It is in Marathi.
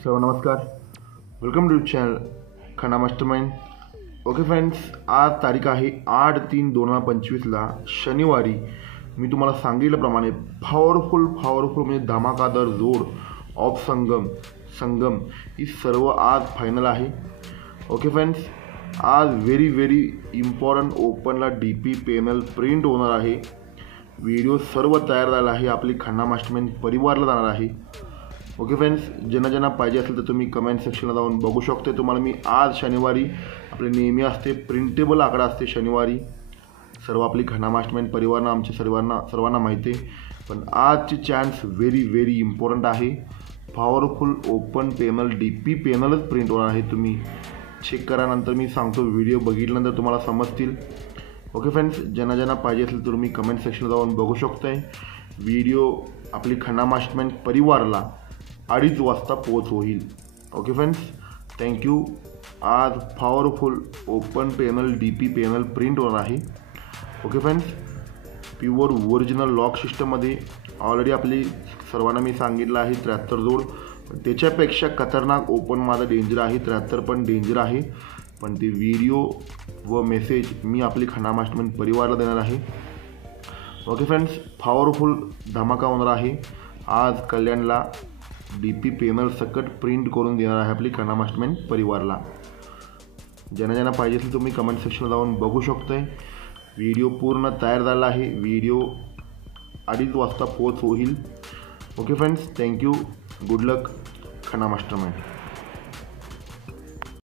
सर्व नमस्कार, welcome to channel Khanna mastermind. Okay friends, आज तारीख आहे 8/3/2025 शनिवारी. मी तुम्हाला सांगितल्याप्रमाणे पॉवरफुल म्हणजे धमाकादार जोड ऑफ संगम ही सर्व आज फायनल आहे. ओके फ्रेंड्स, आज व्हेरी इम्पॉर्टंट ओपनला DP पॅनल प्रिंट होणार आहे. व्हिडिओ सर्व तयार झाला आहे, आपली खन्ना मास्टरमाइंड परिवारला जाणार आहे. ओके फ्रेंड्स, ज्यांना पाहिजे असेल तर तुम्ही कमेंट सेक्शनला जाऊन बघू शकते. तुम्हाला मी आज शनिवारी आपले नेहमी असते प्रिंटेबल आकडा असते शनिवारी. सर्व आपली खन्ना मास्टरमाइंड परिवारांना आमच्या सर्वांना माहिती आहे, पण आजची चान्स व्हेरी इम्पॉर्टंट आहे. पॉवरफुल ओपन पॅनल DP पॅनलच प्रिंट होणार आहे. तुम्ही चेक करा, नंतर मी सांगतो. व्हिडिओ बघितल्यानंतर तुम्हाला समजतील. ओके फ्रेंड्स, ज्यांना पाहिजे असेल तर तुम्ही कमेंट सेक्शनला जाऊन बघू शकताय. व्हिडिओ आपली खन्ना मास्टरमाइंड परिवाराला 2:30 वाजता पोच होईल. Okay friends, thank you. आज powerful open panel DP panel print होणार आहे. Okay friends, pure original lock सिस्टममध्ये ऑलरेडी आपली सर्वांना मी सांगितलं आहे 73 जोड. त्याच्यापेक्षा खतरनाक ओपन माझा डेंजर आहे. 73 पण डेंजर आहे, पण ते व्हिडिओ व मेसेज मी आपली खन्ना मास्टरमाइंड परिवाराला देणार आहे. ओके फ्रेंड्स, पॉवरफुल धमाका होणार आहे. आज कल्याणला DP पॅनल सकट प्रिंट करून देणार आहे आपली खन्ना मास्टरमाइंड परिवाराला. ज्यांना पाहिजे असेल तुम्ही कमेंट सेक्शनला जाऊन बघू शकताय. व्हिडिओ पूर्ण तयार झाला आहे. व्हिडिओ 2:30 वाजता पोच होईल. Okay friends, thank you. गुड लक खन्ना मास्टरमाइंड.